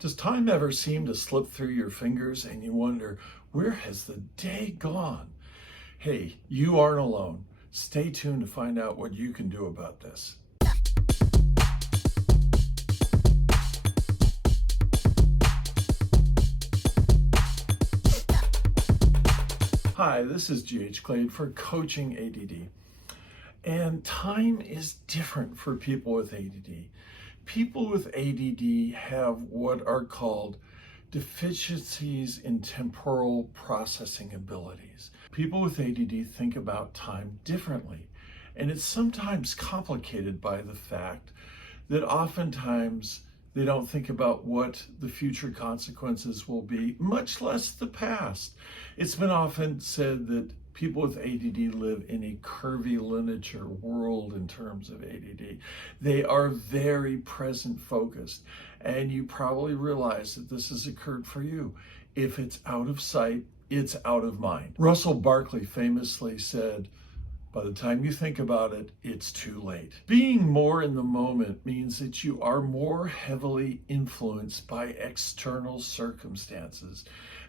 Does time ever seem to slip through your fingers and you wonder, where has the day gone? Hey, you aren't alone. Stay tuned to find out what you can do about this. Hi, this is G.H. Clade for Coaching ADD. And time is different for people with ADD. People with ADD have what are called deficiencies in temporal processing abilities. People with ADD think about time differently, and it's sometimes complicated by the fact that oftentimes they don't think about what the future consequences will be, much less the past. It's been often said that people with ADD live in a curvilinear world in terms of ADD. They are very present focused, and you probably realize that this has occurred for you. If it's out of sight, it's out of mind. Russell Barkley famously said, by the time you think about it, it's too late. Being more in the moment means that you are more heavily influenced by external circumstances.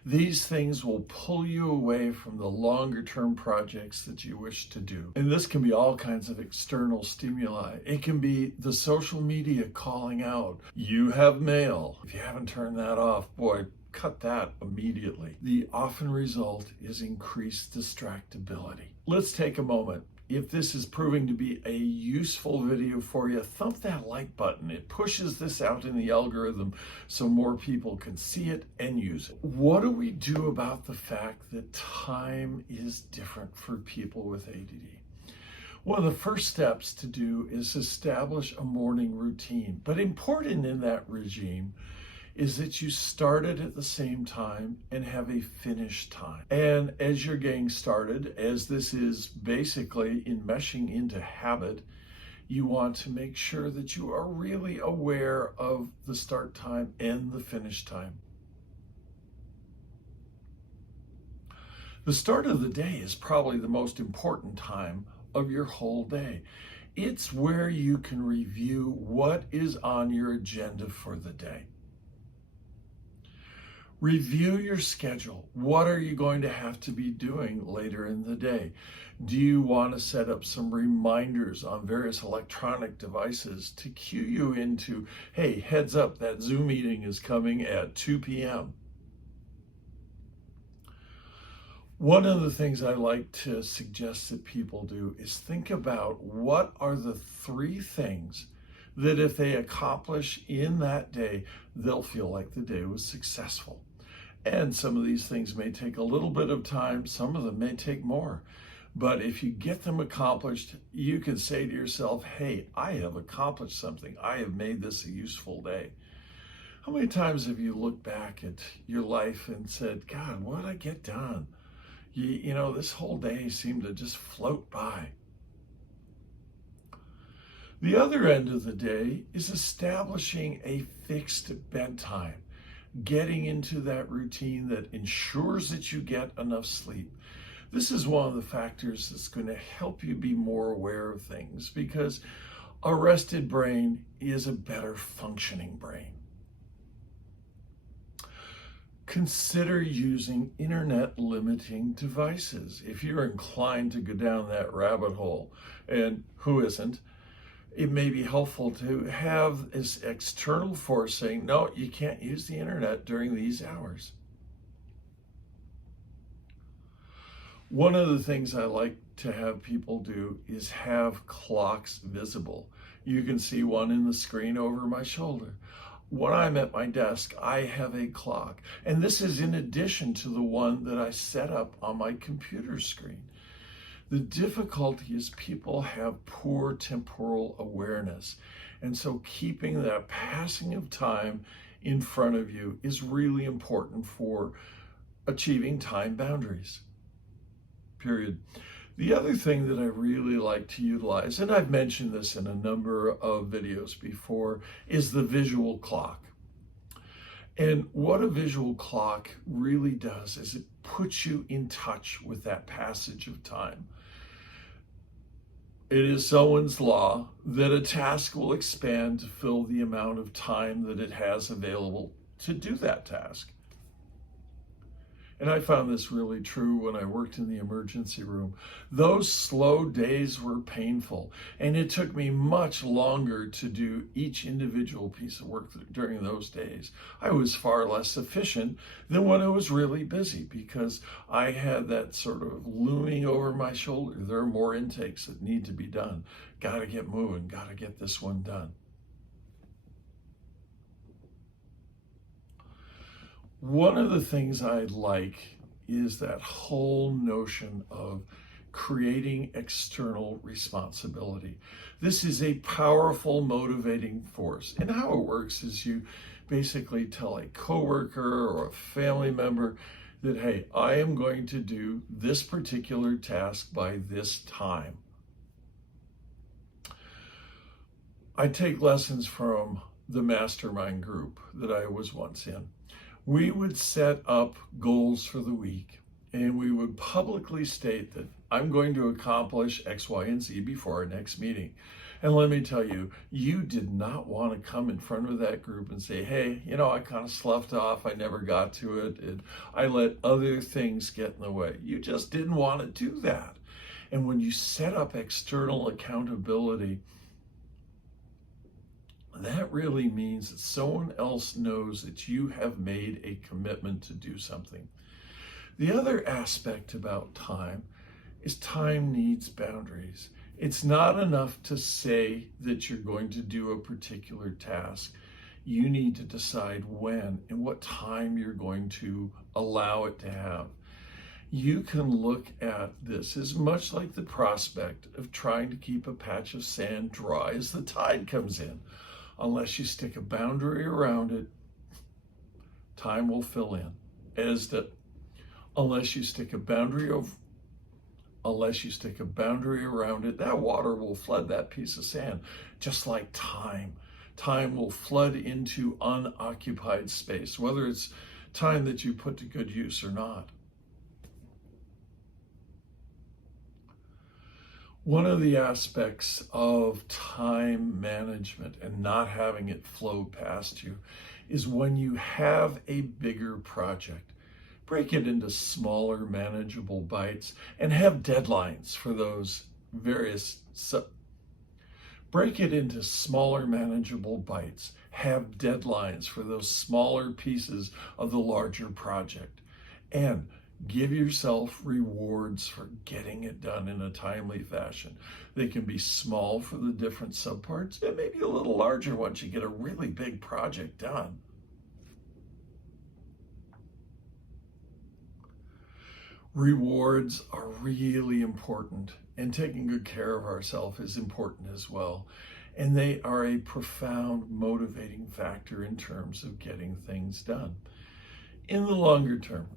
These things will pull you away from the longer term projects that you wish to do. And this can be all kinds of external stimuli. It can be the social media calling out, you have mail. If you haven't turned that off, boy, cut that immediately. The often result is increased distractibility. Let's take a moment. If this is proving to be a useful video for you, thump that like button. It pushes this out in the algorithm so more people can see it and use it. What do we do about the fact that time is different for people with ADD? One of the first steps to do is establish a morning routine. But important in that regime is that you start it at the same time and have a finish time. And as you're getting started, as this is basically enmeshing into habit, you want to make sure that you are really aware of the start time and the finish time. The start of the day is probably the most important time of your whole day. It's where you can review what is on your agenda for the day. Review your schedule. What are you going to have to be doing later in the day? Do you want to set up some reminders on various electronic devices to cue you into, hey, heads up, that Zoom meeting is coming at 2 p.m.? One of the things I like to suggest that people do is think about what are the 3 things that if they accomplish in that day, they'll feel like the day was successful. And some of these things may take a little bit of time, some of them may take more. But if you get them accomplished, you can say to yourself, hey, I have accomplished something. I have made this a useful day. How many times have you looked back at your life and said, God, what did I get done? You know, this whole day seemed to just float by. The other end of the day is establishing a fixed bedtime, getting into that routine that ensures that you get enough sleep. This is one of the factors that's going to help you be more aware of things, because a rested brain is a better functioning brain. Consider using internet limiting devices. If you're inclined to go down that rabbit hole, and who isn't, it may be helpful to have this external force saying, no, you can't use the internet during these hours. One of the things I like to have people do is have clocks visible. You can see one in the screen over my shoulder. When I'm at my desk, I have a clock. And this is in addition to the one that I set up on my computer screen. The difficulty is people have poor temporal awareness. And so keeping that passing of time in front of you is really important for achieving time boundaries, period. The other thing that I really like to utilize, and I've mentioned this in a number of videos before, is the visual clock. And what a visual clock really does is it puts you in touch with that passage of time. It is Selwyn's law that a task will expand to fill the amount of time that it has available to do that task. And I found this really true when I worked in the emergency room. Those slow days were painful, and it took me much longer to do each individual piece of work during those days. I was far less efficient than when I was really busy because I had that sort of looming over my shoulder. There are more intakes that need to be done. Got to get moving, got to get this one done. One of the things I like is that whole notion of creating external responsibility. This is a powerful motivating force. And how it works is you basically tell a coworker or a family member that, hey, I am going to do this particular task by this time. I take lessons from the mastermind group that I was once in. We would set up goals for the week, and we would publicly state that I'm going to accomplish X, Y, and Z before our next meeting. And let me tell you, you did not want to come in front of that group and say, hey, I kind of sloughed off, I never got to it, and I let other things get in the way. You just didn't want to do that. And when you set up external accountability, that really means that someone else knows that you have made a commitment to do something. The other aspect about time is time needs boundaries. It's not enough to say that you're going to do a particular task. You need to decide when and what time you're going to allow it to have. You can look at this as much like the prospect of trying to keep a patch of sand dry as the tide comes in. Unless you stick a boundary around it, time will fill in. Unless you stick a boundary around it, that water will flood that piece of sand. Just like time. Time will flood into unoccupied space, whether it's time that you put to good use or not. One of the aspects of time management and not having it flow past you is when you have a bigger project, break it into smaller manageable bites and have deadlines for those break it into smaller manageable bites, have deadlines for those smaller pieces of the larger project, and give yourself rewards for getting it done in a timely fashion. They can be small for the different subparts and maybe a little larger once you get a really big project done. Rewards are really important, and taking good care of ourselves is important as well. And they are a profound motivating factor in terms of getting things done. In the longer term,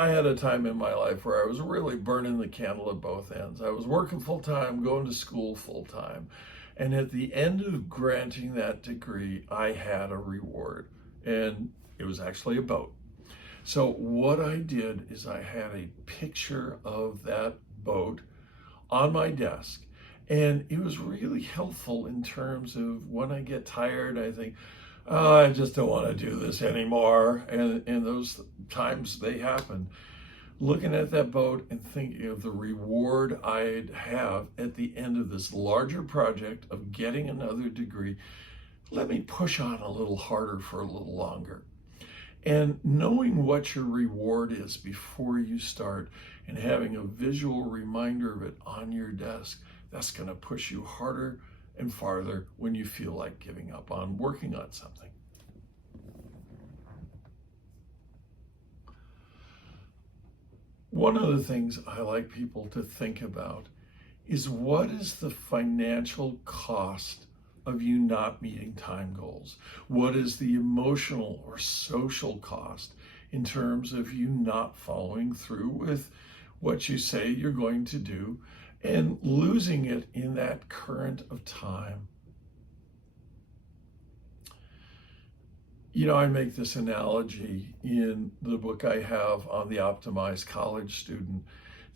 I had a time in my life where I was really burning the candle at both ends. I was working full-time, going to school full-time. And at the end of granting that degree, I had a reward. And it was actually a boat. So what I did is I had a picture of that boat on my desk. And it was really helpful in terms of when I get tired, I think, I just don't want to do this anymore. And those times they happen. Looking at that boat and thinking of the reward I'd have at the end of this larger project of getting another degree, let me push on a little harder for a little longer. And knowing what your reward is before you start and having a visual reminder of it on your desk, that's going to push you harder and farther when you feel like giving up on working on something. One of the things I like people to think about is what is the financial cost of you not meeting time goals? What is the emotional or social cost in terms of you not following through with what you say you're going to do and losing it in that current of time? I make this analogy in the book I have on the optimized college student,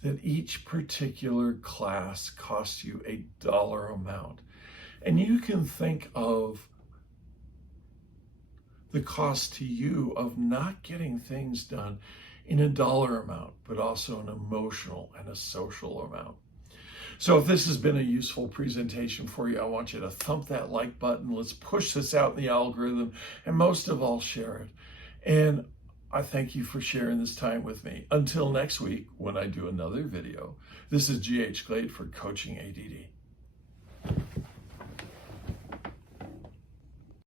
that each particular class costs you a dollar amount. And you can think of the cost to you of not getting things done in a dollar amount, but also an emotional and a social amount. So if this has been a useful presentation for you, I want you to thump that like button. Let's push this out in the algorithm, and most of all, share it. And I thank you for sharing this time with me. Until next week, when I do another video, this is G.H. Glade for Coaching ADD.